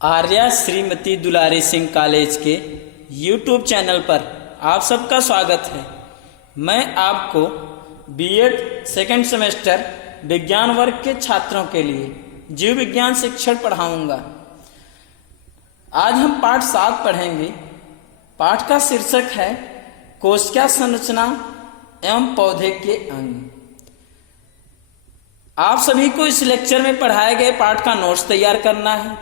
आर्या श्रीमती दुलारी Singh college के YouTube channel पर आप सबका स्वागत है। मैं आपको बीएड सेकेंड सेमेस्टर विज्ञान वर्ग के छात्रों के लिए जीव विज्ञान शिक्षण पढ़ाऊंगा। आज हम पाठ 7 पढ़ेंगे। पाठ का शीर्षक है कोशिका संरचना एवं पौधे के अंग। आप सभी को इस लेक्चर में पढ़ाए गए पाठ का नोट्स तैयार करना है।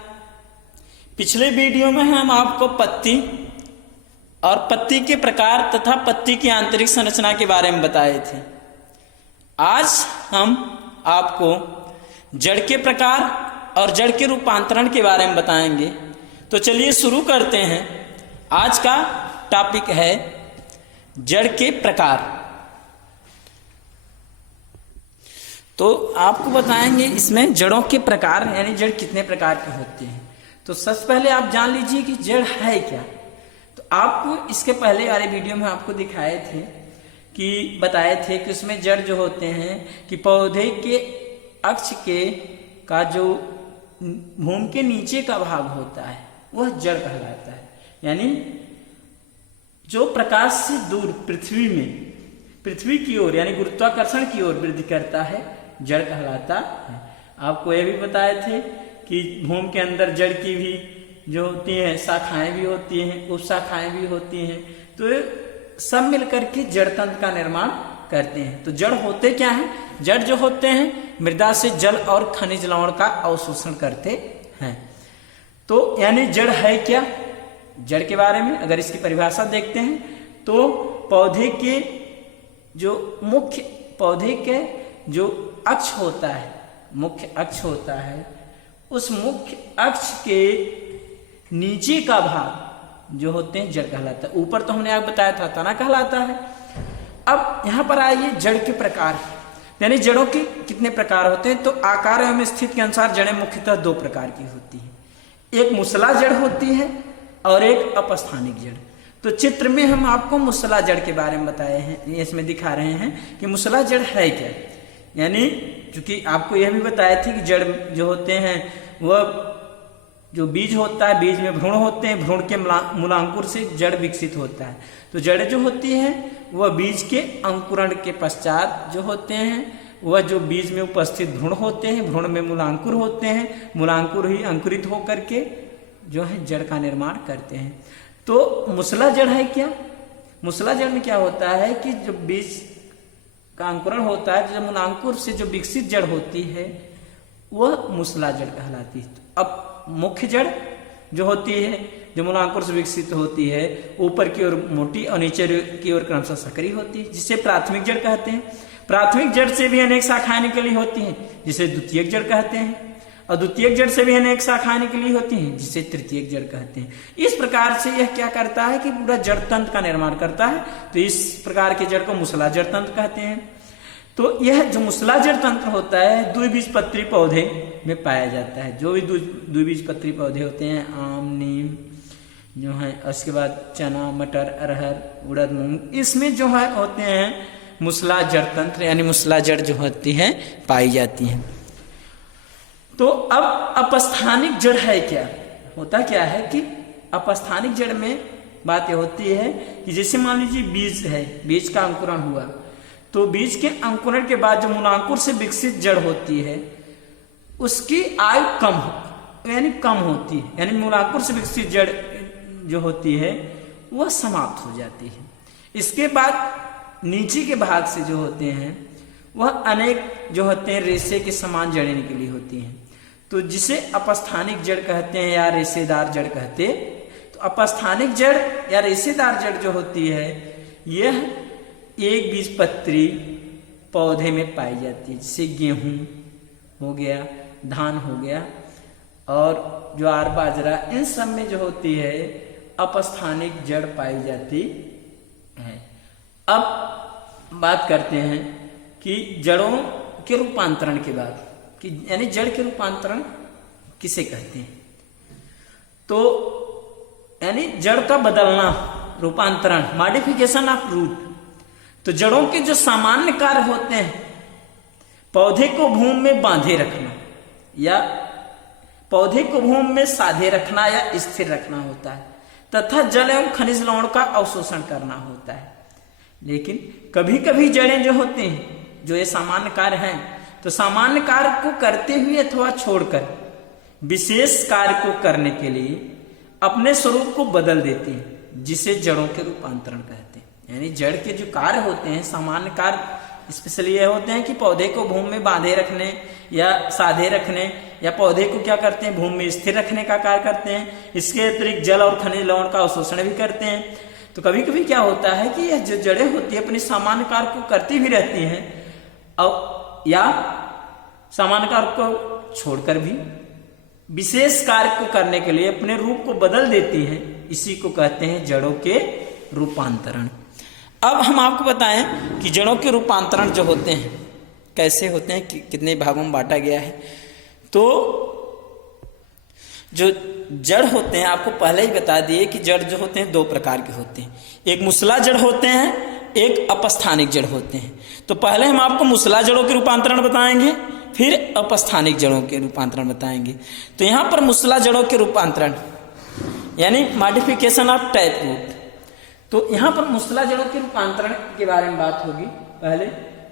पिछले वीडियो में हम आपको पत्ती और पत्ती के प्रकार तथा पत्ती की आंतरिक संरचना के बारे में बताए थे। आज हम आपको जड़ के प्रकार और जड़ के रूपांतरण के बारे में बताएंगे। तो चलिए शुरू करते हैं। आज का टॉपिक है जड़ के प्रकार। तो आपको बताएंगे इसमें जड़ों के प्रकार यानी जड़ कितने प्रकार की होती है। तो सबसे पहले आप जान लीजिए कि जड़ है क्या। तो आपको इसके पहले वाले वीडियो में आपको दिखाए थे कि बताए थे कि उसमें जड़ जो होते हैं कि पौधे के अक्ष के का जो भूमि के नीचे का भाग होता है वह जड़ कहलाता है। यानी जो प्रकाश से दूर पृथ्वी की ओर यानी गुरुत्वाकर्षण की ओर वृद्धि करता है जड़ कहलाता है। आपको यह भी बताए थे कि भूमि के अंदर जड़ की भी जो होती हैं शाखाएं भी होती हैं, उपशाखाएं भी होती हैं। तो सब मिलकर के जड़ तंत्र का निर्माण करते हैं। तो जड़ होते क्या हैं? जड़ जो होते हैं मृदा से जल और खनिज लवण का अवशोषण करते हैं। तो यानी जड़ है क्या? जड़ के बारे में अगर इसकी परिभाषा देखते हैं तो पौधे के जो अक्ष होता है, मुख्य अक्ष होता है, उस मुख्य अक्ष के नीचे का भाग जो होते हैं जड़ कहलाता है। ऊपर तो हमने आपको बताया था तना कहलाता है। अब यहां पर आइए जड़ के प्रकार, यानी जड़ों के कितने प्रकार होते हैं। तो आकार एवं स्थिति के अनुसार जड़ें मुख्यतः 2 प्रकार की होती हैं। एक मुसला जड़ होती है और एक अपस्थानिक जड़। तो चित्र में हम आपको मुसला जड़ के बारे में बताए हैं, इसमें दिखा रहे हैं कि मुसला जड़ है क्या। यानी क्योंकि आपको यह भी बताया थे कि जड़ जो होते हैं वह जो बीज होता है, बीज में भ्रूण होते हैं, भ्रूण के मूलांकुर से जड़ विकसित होता है। तो जड़ जो होती है वह बीज के अंकुरण के पश्चात जो होते हैं वह जो बीज में उपस्थित भ्रूण होते हैं, भ्रूण में मूलांकुर होते हैं, मूलांकुर ही अंकुरित होकर के जो है जड़ का निर्माण करते हैं। तो मुसला जड़ है क्या? मुसला जड़ में क्या होता है कि जो बीज का अंकुरण होता है, जब मूलांकुर से जो विकसित जड़ होती है वह मुसला जड़ कहलाती है। अब मुख्य जड़ जो होती है जो मूलांकुर से विकसित होती है ऊपर की ओर मोटी और नीचे की ओर क्रमशः संकरी होती है, जिसे प्राथमिक जड़ कहते हैं। प्राथमिक जड़ से भी अनेक शाखाएं निकली होती हैं जिसे द्वितीयक जड़ कहते हैं, और द्वितीयक जड़ से भी अनेक शाखाएं निकली होती हैं जिसे तृतीयक जड़ कहते हैं। इस प्रकार से यह क्या करता है कि पूरा जड़ तंत्र का निर्माण करता है। तो इस प्रकार के जड़ को मुसला जड़ तंत्र कहते हैं। तो यह जो मुसला जड़ तंत्र होता है द्विबीजपत्री पौधे में पाया जाता है। जो भी द्विबीजपत्री पौधे होते हैं, आम, नीम जो है, उसके बाद चना, मटर, अरहर, उड़द, मूंग, इसमें जो है होते हैं मुसला जड़ तंत्र यानी मुसला जड़ जो होती है पाई जाती है। तो अब अपस्थानिक जड़ है क्या? होता क्या है कि अपस्थानिक जड़ में बात यह होती है कि जैसे मान लीजिए बीज है, बीज का अंकुरण हुआ, तो बीज के अंकुरण के बाद जो मूलांकुर से विकसित जड़ होती है उसकी आयु कम होती है, यानी मूलांकुर से विकसित जड़ जो होती है वह समाप्त हो जाती है। इसके बाद नीचे के भाग से जो होते हैं वह अनेक जो होते हैं रेशे के समान जड़ें निकली होती हैं। तो जिसे अपस्थानिक जड़ कहते हैं या रेशेदार जड़ कहते हैं। तो अपस्थानिक जड़ या रेशेदार जड़ जो होती है यह एक बीजपत्री पौधे में पाई जाती है, जैसे गेहूं हो गया, धान हो गया और ज्वार, बाजरा, इन सब में जो होती है अपस्थानिक जड़ पाई जाती है। अब बात करते हैं कि जड़ों के रूपांतरण के बाद कि यानी जड़ के रूपांतरण किसे कहते हैं। तो यानी जड़ का बदलना, रूपांतरण, मॉडिफिकेशन ऑफ रूट। तो जड़ों के जो सामान्य कार्य होते हैं, पौधे को भूमि में बांधे रखना या पौधे को भूमि में साधे रखना या स्थिर रखना होता है तथा जल एवं खनिज लवण का अवशोषण करना होता है। लेकिन कभी कभी जड़ें जो होते हैं, जो ये सामान्य कार्य हैं, तो सामान्य कार्य को करते हुए अथवा छोड़कर विशेष कार्य को करने के लिए अपने स्वरूप को बदल देती हैं, जिसे जड़ों के रूपांतरण कहते हैं। यानी जड़ के जो कार्य होते हैं, सामान्य कार्य स्पेशली ये होते हैं कि पौधे को भूमि में बांधे रखने या साधे रखने, या पौधे को क्या करते हैं, भूमि में स्थिर रखने का कार्य करते हैं। इसके अतिरिक्त जल और खनिज लवण का अवशोषण भी करते हैं। तो कभी कभी क्या होता है कि यह जो जड़ें होती है अपने सामान्य कार्य को करती भी रहती हैं और या सामान्य कार्य को छोड़कर भी विशेष कार्य को करने के लिए अपने रूप को बदल देती हैं। इसी को कहते हैं जड़ों के रूपांतरण। अब हम आपको बताएं कि जड़ों के रूपांतरण जो होते हैं कैसे होते हैं, कितने भागों में बांटा गया है। तो जो जड़ होते हैं, आपको पहले ही बता दिए कि जड़ जो होते हैं दो प्रकार के होते हैं, एक मुसला जड़ होते हैं, एक अपस्थानिक जड़ होते हैं। तो पहले हम आपको मुसला जड़ों के रूपांतरण बताएंगे, फिर अपस्थानिक जड़ों के रूपांतरण बताएंगे। तो यहां पर मुसला जड़ों के रूपांतरण यानी मॉडिफिकेशन ऑफ टैप रूट। तो यहां पर मुसला जड़ों के रूपांतरण के बारे में बात होगी पहले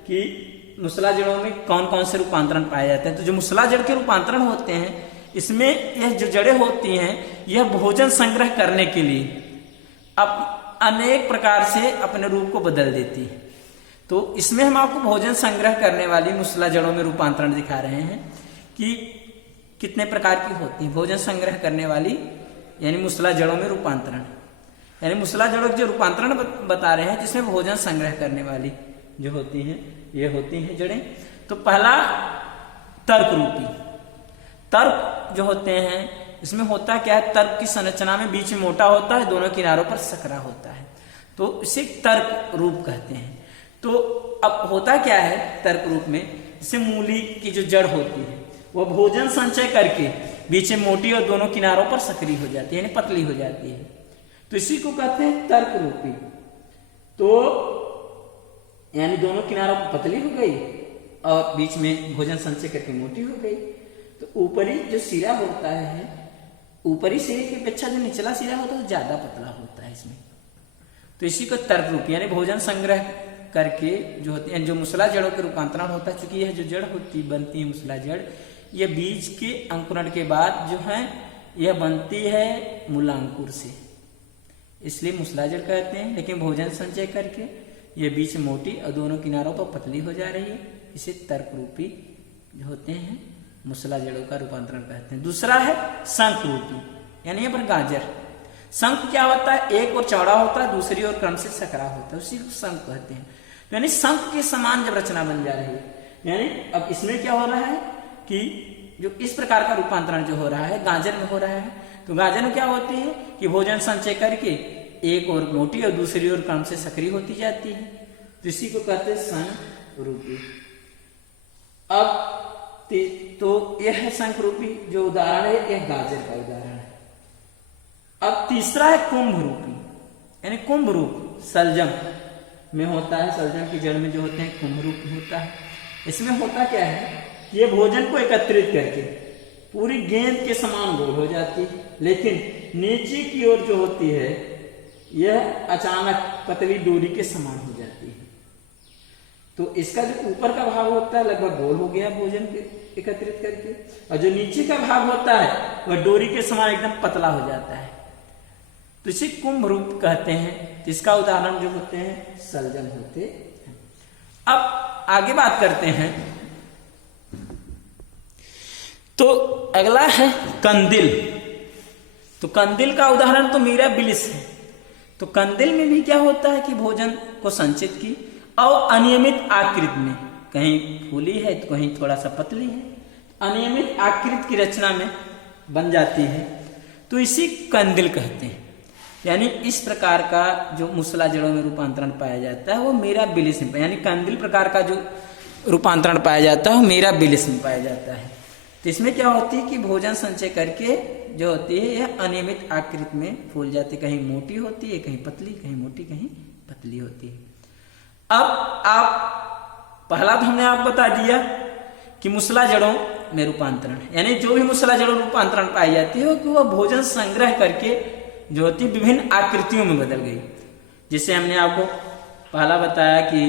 कि मुसला जड़ों में कौन कौन से रूपांतरण पाए जाते हैं। तो जो मुसला जड़ के रूपांतरण होते हैं, इसमें यह जो जड़ें होती हैं यह भोजन संग्रह करने के लिए अब अनेक प्रकार से अपने रूप को बदल देती है। तो इसमें हम आपको भोजन संग्रह करने वाली मुसला जड़ों में रूपांतरण दिखा रहे हैं कि कितने प्रकार की होती है भोजन संग्रह करने वाली, यानी मुसला जड़ों में रूपांतरण, यानी मुसला जड़ों के जो रूपांतरण बता रहे हैं जिसमें भोजन संग्रह करने वाली जो होती हैं, ये होती हैं जड़ें। तो पहला तर्क रूपी। तर्क जो होते हैं इसमें होता क्या है, तर्क की संरचना में बीच में मोटा होता है, दोनों किनारों पर सकरा होता है, तो इसे तर्क रूप कहते हैं। तो अब होता क्या है तर्क रूप में, जैसे मूली की जो जड़ होती है वह भोजन संचय करके बीच में मोटी और दोनों किनारों पर सकरी हो जाती है, यानी पतली हो जाती है। तो इसी को कहते हैं तर्क रूपी। तो यानी दोनों किनारों पर पतली हो गई और बीच में भोजन संचय करके मोटी हो गई। तो ऊपरी जो सिरा होता है, ऊपरी सिरे की अपेक्षा जो निचला सिरा होता है वो ज्यादा पतला होता है इसमें। तो इसी को तर्क रूपी यानी भोजन संग्रह करके जो होती है, जो मुसला जड़ों के रूपांतरण होता है। चूंकि यह जो जड़ होती बनती है मुसला जड़, यह बीज के अंकुरण के बाद जो है यह बनती है मूलांकुर से, इसलिए मुसला जड़ कहते हैं। लेकिन भोजन संचय करके यह बीच मोटी और दोनों किनारों पर पतली हो जा रही है, इसे तर्क रूपी जो होते हैं मुसला जड़ों का रूपांतरण कहते हैं। दूसरा है शंख रूपी, यानी यहाँ पर गाजर। शंख क्या होता है, एक और चौड़ा होता है, दूसरी ओर क्रम से सकरा होता है, उसी को शंख कहते हैं। यानी शंख के समान जब रचना बन जा रही है, यानी अब इसमें क्या हो रहा है कि जो इस प्रकार का रूपांतरण जो हो रहा है गाजर में हो रहा है। तो गाजर में क्या होती है कि भोजन संचय करके एक और मोटी और दूसरी ओर क्रम से सकरी होती जाती है, तो इसी को कहते हैं शंख रूपी। अब तो यह है शंख रूपी जो उदाहरण है, यह गाजर का उदाहरण है। अब तीसरा है कुंभ रूपी, यानी कुंभ रूप सलजम में होता है। सलजम की जड़ में जो होते हैं कुंभ रूप होता है। इसमें होता क्या है कि ये भोजन को एकत्रित करके पूरी गेंद के समान गोल हो जाती है, लेकिन नीचे की ओर जो होती है यह अचानक पतली डोरी के समान हो जाती है। तो इसका जो ऊपर का भाग होता है लगभग गोल हो गया भोजन के एकत्रित करके, और जो नीचे का भाग होता है वह डोरी के समान एकदम पतला हो जाता है, तो इसे कुंभ रूप कहते हैं। तो इसका उदाहरण जो होते हैं सलजम होते हैं। अब आगे बात करते हैं, तो अगला है कंदिल। तो कंदिल का उदाहरण तो मीराबिलिस है। तो कंदिल में भी क्या होता है कि भोजन को संचित की और अनियमित आकृति में, कहीं फूली है तो कहीं थोड़ा सा पतली है, अनियमित आकृति की रचना में बन जाती है, तो इसी कंदिल कहते हैं। यानी इस प्रकार का जो मुसला जड़ों में रूपांतरण पाया जाता है वो मीराबिलिस में, यानी कंदिल प्रकार का जो रूपांतरण पाया जाता है वो मीराबिलिस में पाया जाता है। तो इसमें क्या होती है कि भोजन संचय करके जो होती है यह अनियमित आकृति में फूल जाती है, कहीं मोटी होती है, कहीं पतली, कहीं मोटी, कहीं पतली होती है। अब आप पहला तो हमने आप बता दिया कि मुसला जड़ों में रूपांतरण, यानी जो भी मूसला जड़ों में रूपांतरण पाई जाती है कि वह भोजन संग्रह करके जो होती है विभिन्न आकृतियों में बदल गई। जिसे हमने आपको पहला बताया कि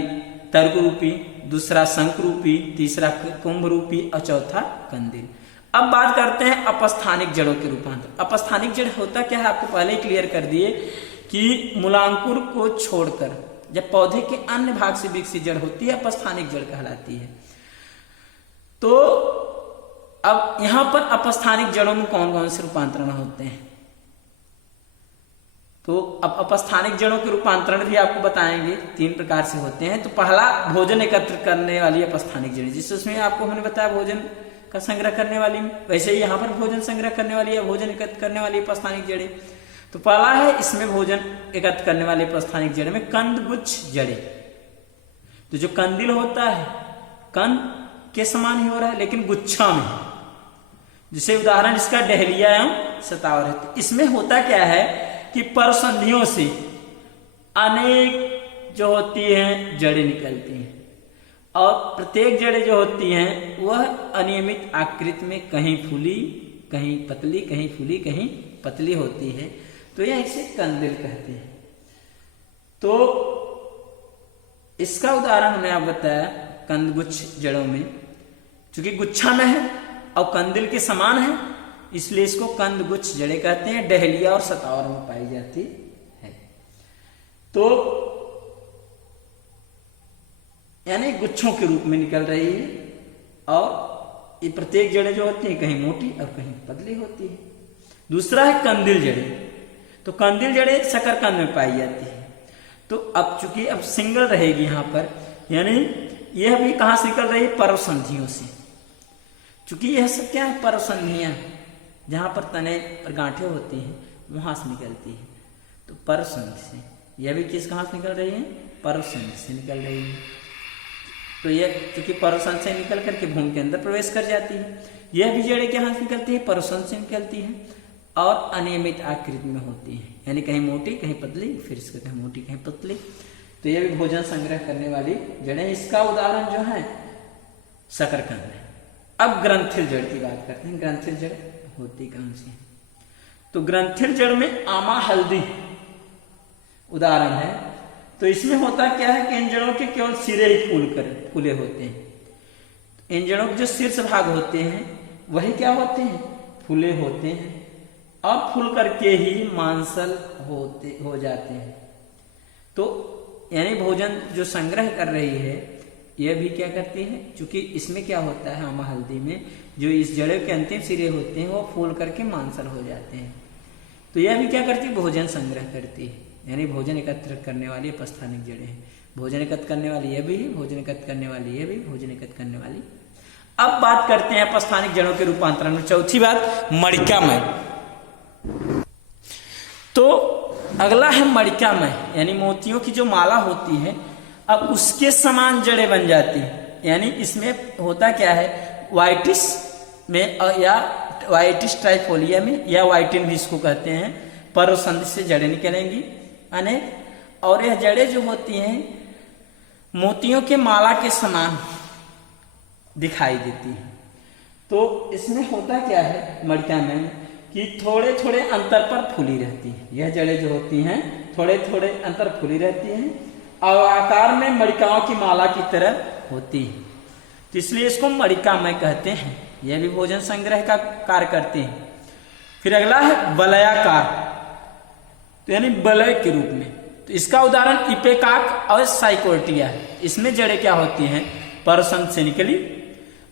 तर्क रूपी, दूसरा शंख रूपी, तीसरा कुंभ रूपी और चौथा कंदिल। अब बात करते हैं अपस्थानिक जड़ों के रूपांतर। अपस्थानिक जड़ होता क्या है, आपको पहले ही क्लियर कर दिए कि मूलांकुर को छोड़कर जब पौधे के अन्य भाग से विकसित जड़ होती है अपस्थानिक जड़ कहलाती है। तो अब यहां पर अपस्थानिक जड़ों में कौन कौन से रूपांतरण होते हैं, तो अब अपस्थानिक जड़ों के रूपांतरण भी आपको बताएंगे, 3 प्रकार से होते हैं। तो पहला भोजन एकत्र करने वाली अपस्थानिक जड़, जिसमें आपको हमने बताया भोजन का संग्रह करने वाली, वैसे ही यहाँ पर भोजन संग्रह करने वाली या भोजन एकत्र करने वाली अपस्थानिक जड़ें। तो पहला है इसमें भोजन एकत्र करने वाले अपस्थानिक जड़ में कंदगुच्छ जड़े। तो जो कंदिल होता है कंद के समान ही हो रहा है लेकिन गुच्छा में, जिसे उदाहरण इसका डहलिया एवं सतावर है। तो इसमें होता क्या है कि परसंधियों से अनेक जो होती हैं जड़ें निकलती हैं और प्रत्येक जड़ें जो होती हैं वह अनियमित आकृति में कहीं फूली कहीं पतली, कहीं फूली कहीं पतली होती है। तो यह इसे कंदिल कहते हैं। तो इसका उदाहरण हमने आप बताया कंदगुच्छ जड़ों में, चूंकि गुच्छा में है और कंदिल के समान है इसलिए इसको कंदगुच्छ जड़ें कहते हैं। डहलिया और सतावर में पाई जाती है। तो यानी गुच्छों के रूप में निकल रही है और ये प्रत्येक जड़ें जो होती हैं कहीं मोटी और कहीं पतली होती है। दूसरा है कंदिल जड़ें। तो कंदिल जड़ें शकरकंद में पाई जाती है। तो अब चूंकि अब सिंगल रहेगी यहां पर, यानी यह भी कहां से निकल रही है, परसंधियों से। चूंकि यह सब क्या है, परसंधियां जहां पर तने और गांठें होती हैं वहां से निकलती है। तो परसंधि से यह भी चीज कहां से निकल रही है, परसंधि से निकल रही है। तो यह चूंकि परसंधि से निकल करके भूमि के अंदर प्रवेश कर जाती है। यह भी जड़ें कहां से निकलती है, परसंधि से निकलती है और अनियमित आकृति में होती है, यानी कहीं मोटी कहीं पतली, फिर इसको कहीं मोटी कहीं पतली। तो यह भी भोजन संग्रह करने वाली जड़ें। इसका उदाहरण जो है शकरकंद है। अब ग्रंथिल जड़ की बात करते हैं। ग्रंथिल जड़ होती कौन सी है, तो ग्रंथिल जड़ में आमा हल्दी उदाहरण है। तो इसमें होता क्या है कि इन जड़ों के केवल सिरे ही फूले होते हैं। इन जड़ों के जो शीर्ष भाग होते हैं वही क्या होते हैं, फूले होते हैं और फूल करके ही मांसल हो जाते हैं। तो यानी भोजन जो संग्रह कर रही है यह भी क्या करती है, क्योंकि इसमें क्या होता है आमा हल्दी में जो इस जड़ों के अंतिम सिरे होते हैं वो फूल करके मांसल हो जाते हैं। तो यह भी क्या करती है, भोजन संग्रह करती है, यानी भोजन एकत्र करने वाली अपस्थानिक जड़ें हैं। भोजन एकत्र करने वाली यह भी है, भोजन एकत्र करने वाली यह भी, भोजन एकत्र करने वाली। अब बात करते हैं अपस्थानिक जड़ों के रूपांतरण में। चौथी बात मणिकामय। तो अगला है मणिकामय, यानी मोतियों की जो माला होती है अब उसके समान जड़ें बन जाती है। यानी इसमें होता क्या है, वाइटिस में या वाइटिस ट्राइफोलिया में या वाइटिन भी इसको कहते हैं, परसंधि से जड़ें निकलेंगी अनेक, और यह जड़ें जो होती हैं मोतियों के माला के समान दिखाई देती है। तो इसमें होता क्या है मणिकामय में कि थोड़े थोड़े अंतर पर फूली रहती है। यह जड़ें जो होती हैं थोड़े थोड़े अंतर फूली रहती हैं और आकार में मणिकाओं की माला की तरह होती है। तो इसलिए इसको मणिकामय कहते हैं। यह भी भोजन संग्रह का कार्य करते हैं। फिर अगला है वलयाकार, तो यानी वलय के रूप में। तो इसका उदाहरण इपेकाक और साइकोर्टिया है। इसमें जड़ें क्या होती हैं, परसंधि से निकली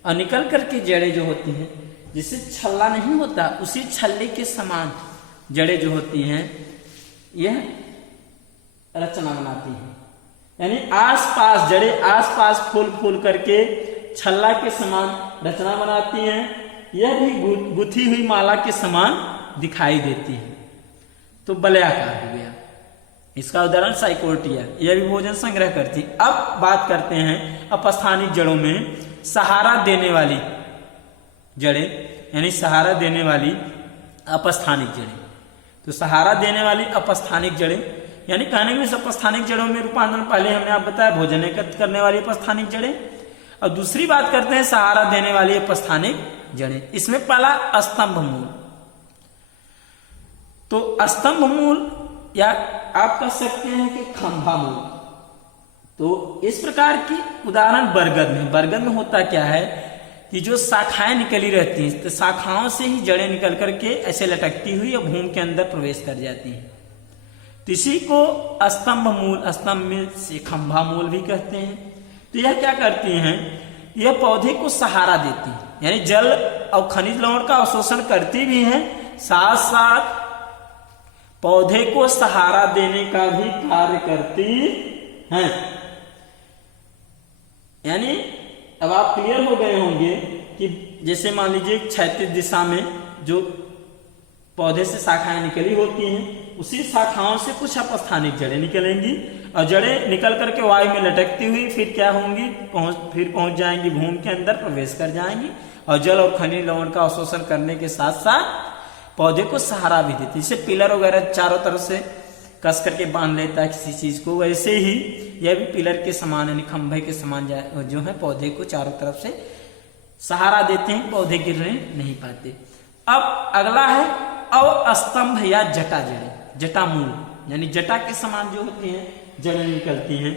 और निकल करके जड़ें जो होती हैं जिससे छल्ला नहीं होता उसी छल्ले के समान जड़ें जो होती हैं यह रचना बनाती हैं। यानी आसपास जड़ें आसपास फूल फूल करके छल्ला के समान रचना बनाती हैं। यह भी गुथी हुई माला के समान दिखाई देती है। तो वलयाकार हो गया। इसका उदाहरण साइकोर्टिया, यह भी भोजन संग्रह करती है। अब बात करते हैं अपस्थानिक जड़ों में सहारा देने वाली जड़ें, यानी सहारा देने वाली अपस्थानिक जड़ें। तो सहारा देने वाली अपस्थानिक जड़ें यानी कहने में अपस्थानिक जड़ों में रूपांतरण पहले हमने आप बताया भोजन एकत्र करने वाली अपस्थानिक जड़ें, और दूसरी बात करते हैं सहारा देने वाली उपस्थानिक जड़ें। इसमें पहला स्तंभ मूल। तो स्तंभ मूल या आप कह सकते हैं कि खंभा मूल। तो इस प्रकार की उदाहरण बरगद में। बरगद में होता क्या है कि जो शाखाएं निकली रहती हैं, तो शाखाओं से ही जड़ें निकल करके ऐसे लटकती हुई और भूमि के अंदर प्रवेश कर जाती हैं। तो इसी को स्तंभ मूल, स्तंभ में से खंभा मूल भी कहते हैं। तो यह क्या करती हैं, यह पौधे को सहारा देती है, यानी जल और खनिज लवण का अवशोषण करती भी हैं, साथ साथ पौधे को सहारा देने का भी कार्य करती हैं। यानी अब आप क्लियर हो गए होंगे कि जैसे मान लीजिए क्षैतिज दिशा में जो पौधे से शाखाएं निकली होती हैं, उसी शाखाओं से कुछ अपस्थानिक जड़ें निकलेंगी और जड़ें निकल करके वायु में लटकती हुई फिर क्या होंगी, फिर पहुंच जाएंगी भूमि के अंदर, प्रवेश कर जाएंगी और जल और खनिज लवण का अवशोषण करने के साथ साथ पौधे को सहारा भी देती है। जैसे पिलर वगैरह चारों तरफ से कस करके बांध लेता है किसी चीज को, वैसे ही यह भी पिलर के समान यानी खंभे के समान जो है पौधे को चारों तरफ से सहारा देते हैं, पौधे गिरने नहीं पाते। अब अगला है अवस्तंभ या जटा जड़ें, जटा मूल, यानी जटा के समान जो होती हैं जड़ें निकलती हैं।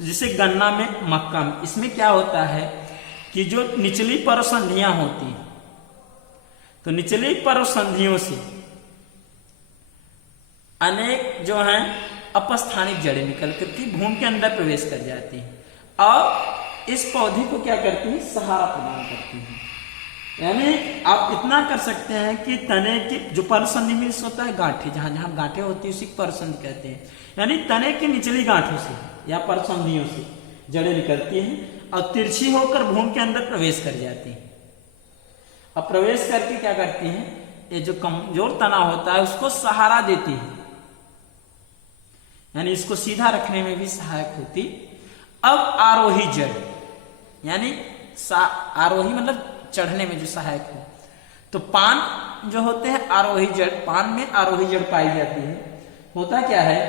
जैसे गन्ना में, मक्का में, इसमें क्या होता है कि जो निचली परसंधियां होती हैं, तो निचली परसंधियों से अनेक जो हैं अपस्थानिक जड़ें निकल करके भूमि के अंदर प्रवेश कर जाती हैं और इस पौधे को क्या करती हैं, सहारा प्रदान करती हैं। यानी आप इतना कर सकते हैं कि तने की जो परसंधि में होता है गांठे, जहां जहां गांठे होती है उसी को परसंधि कहते हैं। यानी तने की निचली गांठों से या परसंधियों से जड़ें निकलती हैं और तिरछी होकर भूमि के अंदर प्रवेश कर जाती हैं। अब प्रवेश करके क्या करती हैं, ये जो कमजोर तना होता है उसको सहारा देती है, यानी इसको सीधा रखने में भी सहायक होती। अब आरोही जड़, यानी आरोही मतलब चढ़ने में जो सहायक हो, तो पान जो होते हैं आरोही जड़, पान में आरोही जड़ पाई जाती है। होता क्या है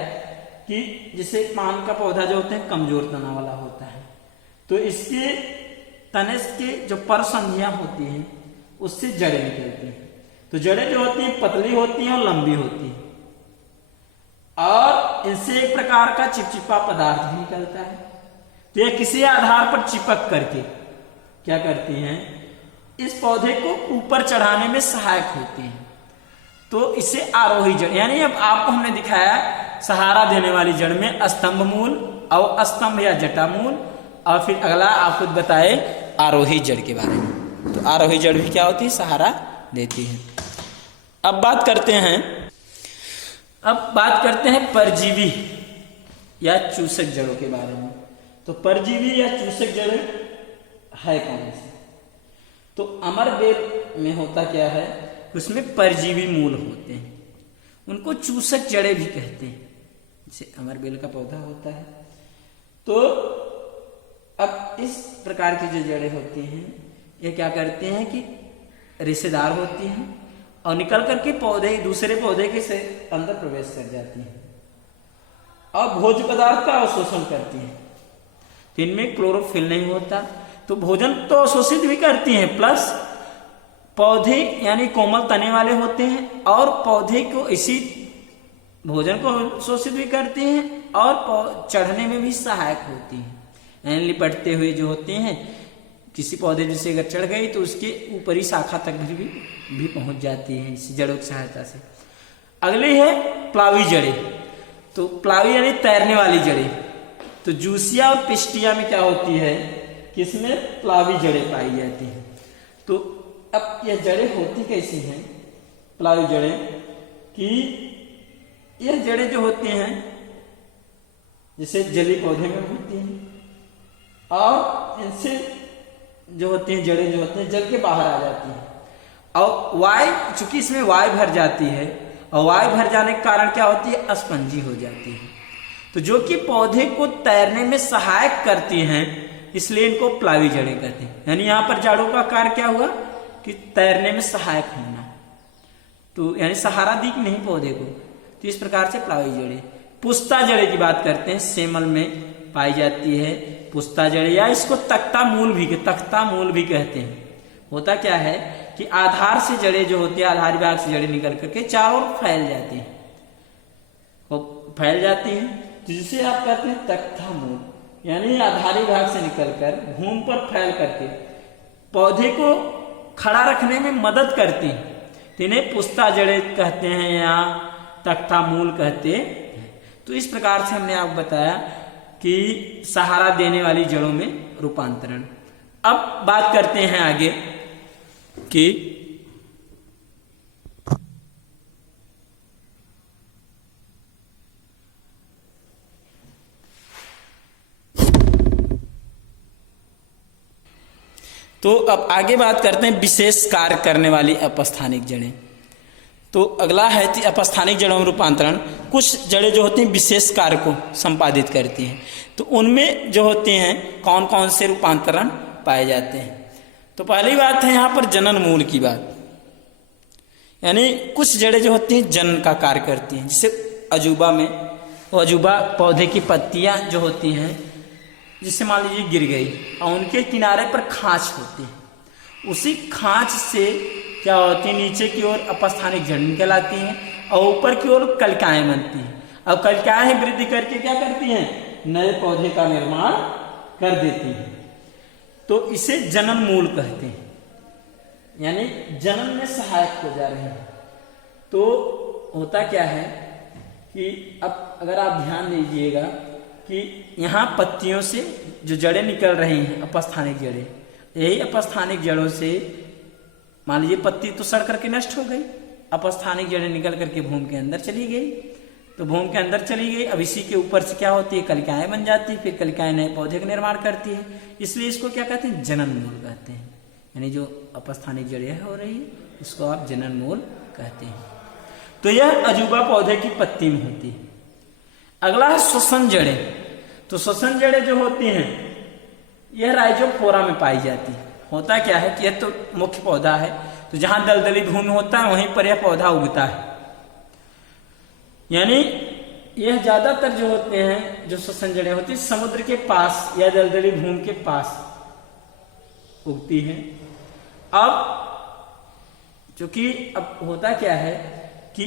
कि जैसे पान का पौधा जो होता है कमजोर तना वाला होता है, तो इसके तने के जो परसंधियां होती हैं उससे जड़ें निकलती हैं। तो जड़ें जो होती हैं पतली होती हैं और लंबी होती हैं और इनसे एक प्रकार का चिपचिपा पदार्थ भी निकलता है। तो यह किसी आधार पर चिपक करके क्या करती हैं, इस पौधे को ऊपर चढ़ाने में सहायक होती हैं। तो इसे आरोही जड़, यानी अब आपको हमने दिखाया सहारा देने वाली जड़ में स्तंभ मूल, अवस्तंभ या जटा मूल, और फिर अगला आपको बताए आरोही जड़ के बारे में। तो आरोही जड़ भी क्या होती है, सहारा देती है। अब बात करते हैं परजीवी या चूसक जड़ों के बारे में। तो परजीवी या चूसक जड़ है कौन से? तो अमरबेल में होता क्या है, उसमें परजीवी मूल होते हैं, उनको चूसक जड़ें भी कहते हैं। जैसे अमरबेल का पौधा होता है, तो अब इस प्रकार की जो जड़ें होती हैं ये क्या करते हैं कि रेशेदार होती हैं और निकल करके पौधे दूसरे पौधे के से अंदर प्रवेश कर जाती हैं और भोज्य पदार्थ का अवशोषण करती हैं। तो इनमें क्लोरोफिल नहीं होता, तो भोजन तो अवशोषित भी करती हैं, प्लस पौधे यानी कोमल तने वाले होते हैं और पौधे को इसी भोजन को अवशोषित भी करते हैं और चढ़ने में भी सहायक होती हैं। यानी लिपटते हुए जो होते हैं, किसी पौधे जैसे अगर चढ़ गई तो उसके ऊपरी शाखा तक भी पहुंच जाती है इस जड़ों की सहायता से। अगली है प्लावी जड़ें। तो प्लावी यानी तैरने वाली जड़ें। तो जूसिया और पिस्टिया में क्या होती है कि इसमें प्लावी जड़ें पाई जाती हैं। तो अब यह जड़ें होती कैसी हैं प्लावी जड़ें, कि यह जड़ें जो होती हैं जैसे जली पौधे में होती हैं और इनसे जो होती हैं जड़ें जो होती हैं जल के बाहर आ जाती हैं और वायु, चूंकि इसमें वायु भर जाती है और वायु भर जाने के कारण क्या होती है, अस्पंजी हो जाती है। तो जो कि पौधे को तैरने में सहायक करती हैं, इसलिए इनको प्लावी जड़ें कहते हैं। यानी यहाँ पर जड़ों का कार्य क्या हुआ कि तैरने में सहायक होना, तो यानी सहारा दी नहीं पौधे को। तो इस प्रकार से प्लावी जड़ें। पुस्ता जड़ें की बात करते हैं, सेमल में पाई जाती है पुस्ता जड़, या इसको तख्ता मूल भी कहते हैं। होता क्या है कि आधार से जड़ें जो होती है, आधारी भाग से जड़ें निकल करके चारों ओर फैल जाती हैं, तो जिसे आप कहते हैं तख्ता मूल, यानी आधारी भाग से निकलकर भूमि पर फैल करके पौधे को खड़ा रखने में मदद करती हैं, तो इन्हें पुस्ता जड़ें कहते हैं या तख्ता मूल कहते हैं। तो इस प्रकार से हमने आपको बताया कि सहारा देने वाली जड़ों में रूपांतरण। अब बात करते हैं आगे कि तो अब आगे बात करते हैं विशेष कार्य करने वाली अपस्थानिक जड़ें। तो अगला है कि अपस्थानिक जड़ों में रूपांतरण। कुछ जड़ें जो होती हैं विशेष कार्य को संपादित करती हैं, तो उनमें जो होते हैं कौन कौन से रूपांतरण पाए जाते हैं। तो पहली बात है यहाँ पर जनन मूल की बात, यानी कुछ जड़ें जो होती हैं जनन का कार्य करती हैं। जैसे अजूबा में, अजूबा पौधे की पत्तियां जो होती हैं, जिससे मान लीजिए गिर गई और उनके किनारे पर खांच होती है, उसी खांच से क्या होती है नीचे की ओर अपस्थानिक जड़ निकल आती हैं और ऊपर की ओर कलिकाएं बनती हैं। अब कलिकाएं वृद्धि करके क्या करती हैं, नए पौधे का निर्माण कर देती हैं। तो इसे जनन मूल कहते हैं, यानी जनन में सहायक हो जा रहे हैं। तो होता क्या है कि अब अगर आप ध्यान दीजिएगा कि यहाँ पत्तियों से जो जड़ें निकल रही हैं अपस्थानिक जड़ें, यही अपस्थानिक जड़ों से मान लीजिए पत्ती तो सड़ करके नष्ट हो गई, अपस्थानिक जड़ें निकल करके भूमि के अंदर चली गई। तो भूमि के अंदर चली गई, अब इसी के ऊपर से क्या होती है, कलिकाएं बन जाती है, फिर कलिकाएं नए पौधे का निर्माण करती है। इसलिए इसको क्या कहते हैं, जनन मूल कहते हैं। यानी जो अपस्थानिक जड़ें हो रही है इसको आप जनन मूल कहते हैं। तो यह अजूबा पौधे की पत्ती में होती है। अगला है श्वसन जड़ें। तो श्वसन जड़ें जो होती हैं यह राइजोफोरा में पाई जाती है। होता क्या है कि यह तो मुख्य पौधा है, तो जहां दलदली भूमि होता है वहीं पर यह पौधा उगता है। यानी यह ज्यादातर जो होते हैं, जो श्वसन जड़ें होती है समुद्र के पास या दलदली भूमि के पास उगती हैं। अब चूंकि अब होता क्या है कि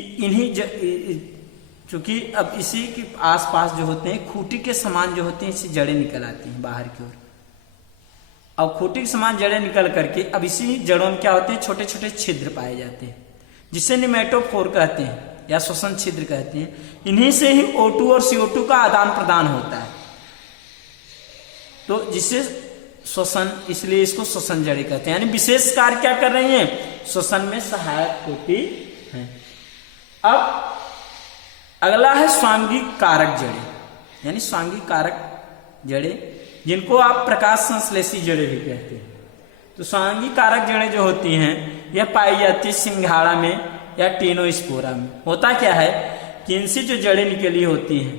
चूंकि अब इसी के आसपास जो होते हैं खूंटी के समान जो होते हैं इससे जड़ें निकल आती हैं बाहर की ओर। अब खूंटी के समान जड़ें निकल करके अब इसी जड़ों में क्या होते हैं, छोटे छोटे छिद्र पाए जाते हैं, जिसे निमेटोफोर कहते हैं या श्वसन छिद्र कहते हैं। इन्हीं से ही O2 और CO2 का आदान प्रदान होता है, तो जिससे श्वसन, इसलिए इसको श्वसन जड़ें कहते हैं। यानी विशेष कार्य क्या कर रही हैं, श्वसन में सहायक होती है। अब अगला है स्वांगिक कारक जड़ें, यानी स्वांगिक कारक जड़ें जिनको आप प्रकाश संश्लेषी जड़ें भी कहते हैं। तो स्वांगिक कारक जड़ें जो होती हैं यह पाई जाती है सिंघाड़ा में या टेनोस्पोरा में। होता क्या है कि इनसे जो जड़ें निकली होती हैं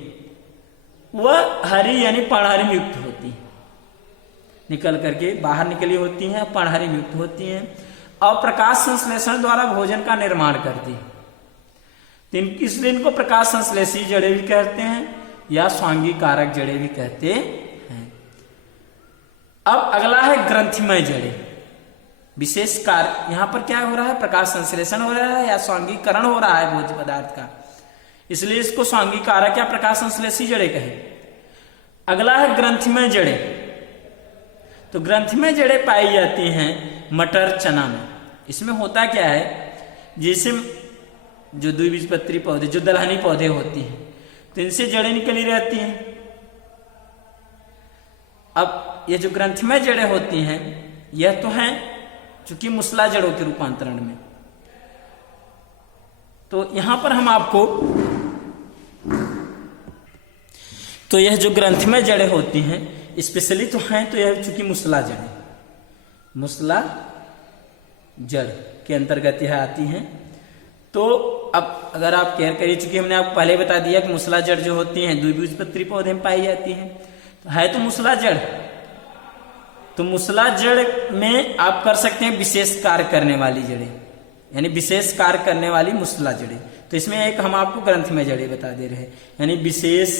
वह हरी यानी पर्णहरिम युक्त होती हैं, निकल करके बाहर निकली होती हैं, पर्णहरिम युक्त होती हैं और प्रकाश संश्लेषण द्वारा भोजन का निर्माण करती है। तो इसलिए इनको प्रकाश संश्लेषी जड़ें भी कहते हैं या स्वांगिक कारक जड़ें भी कहते हैं। अब अगला है ग्रंथिमय जड़ें। विशेष कार्य यहाँ पर क्या हो रहा है, प्रकाश संश्लेषण हो रहा है या स्वांगीकरण हो रहा है भोज्य पदार्थ का, इसलिए इसको स्वांगिक कारक या प्रकाश संश्लेषी जड़ें कहे। अगला है ग्रंथिमय जड़ें। तो ग्रंथिमय जड़ें पाई जाती हैं मटर चना में। इसमें होता क्या है, जैसे जो द्विबीजपत्री पौधे, जो दलहनी पौधे होती हैं, तो इनसे जड़ें निकली रहती हैं। अब ये जो ग्रंथिमय जड़ें होती हैं यह तो हैं चूंकि मुसला जड़ों के रूपांतरण में। तो यहां पर हम आपको, तो यह जो ग्रंथिमय जड़ें होती हैं स्पेशली तो हैं, तो यह चूंकि मुसला जड़ें, मुसला जड़ के अंतर्गत यह आती हैं। तो अब अगर आप केयर करिए, चूंकि हमने आपको पहले बता दिया कि मुसला जड़ जो होती हैं द्विबीजपत्री पौधे में पाई जाती हैं, तो है तो मुसला जड़। तो मुसला जड़ में आप कर सकते हैं विशेष कार्य करने वाली जड़ें, यानी विशेष कार्य करने वाली मुसला जड़ें। तो इसमें एक हम आपको ग्रंथिमय जड़ें बता दे रहे हैं, यानी विशेष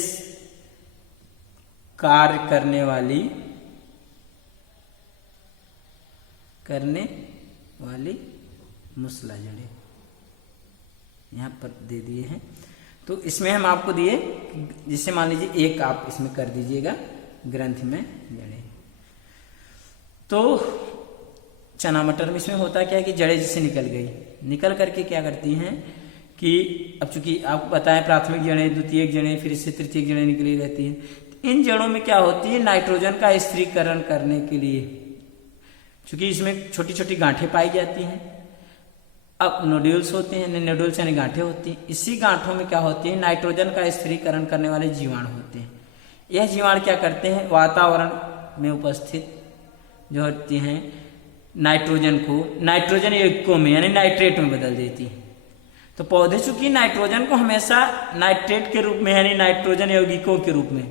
कार्य करने वाली मूसला जड़ें यहाँ पर दे दिए हैं। तो इसमें हम आपको दिए, जिससे मान लीजिए एक आप इसमें कर दीजिएगा ग्रंथि में जड़ें। तो चना मटर में इसमें होता क्या है कि जड़ें जिससे निकल करके क्या करती हैं कि अब चूंकि आपको बताएं प्राथमिक जड़ें, द्वितीयक जड़ें, फिर इससे तृतीयक जड़ें निकली रहती हैं। तो इन जड़ों में क्या होती है, नाइट्रोजन का स्थिरीकरण करने के लिए, चूंकि इसमें छोटी छोटी गांठें पाई जाती हैं, अब नोड्यूल्स होते हैं, नोड्यूल्स यानी गांठें होती हैं। इसी गांठों में क्या होती है, नाइट्रोजन का स्थिरीकरण करने वाले जीवाणु होते हैं। यह जीवाणु क्या करते हैं, वातावरण में उपस्थित जो होती हैं नाइट्रोजन को नाइट्रोजन यौगिकों में यानी नाइट्रेट में बदल देती है। तो पौधे चूंकि नाइट्रोजन को हमेशा नाइट्रेट के रूप में यानी नाइट्रोजन यौगिकों के रूप में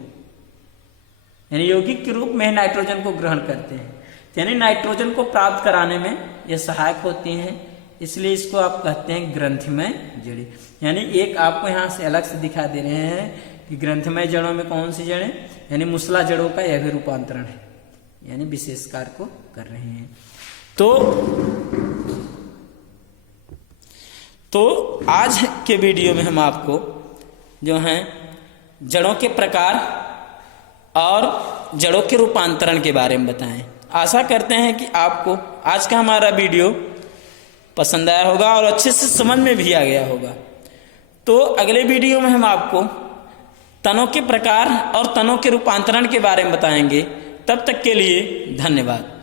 यानी यौगिक के रूप में नाइट्रोजन को ग्रहण करते हैं, यानी नाइट्रोजन को प्राप्त कराने में यह सहायक होती हैं। इसलिए इसको आप कहते हैं ग्रंथिमय जड़ें। यानी एक आपको यहाँ से अलग से दिखा दे रहे हैं कि ग्रंथिमय जड़ों में कौन सी जड़ें, यानी मूसला जड़ों का यह भी रूपांतरण है, यानी विशेष कार्य को कर रहे हैं। तो आज के वीडियो में हम आपको जो हैं जड़ों के प्रकार और जड़ों के रूपांतरण के बारे में बताएं। आशा करते हैं कि आपको आज का हमारा वीडियो पसंद आया होगा और अच्छे से समझ में भी आ गया होगा। तो अगले वीडियो में हम आपको तनों के प्रकार और तनों के रूपांतरण के बारे में बताएंगे। तब तक के लिए धन्यवाद।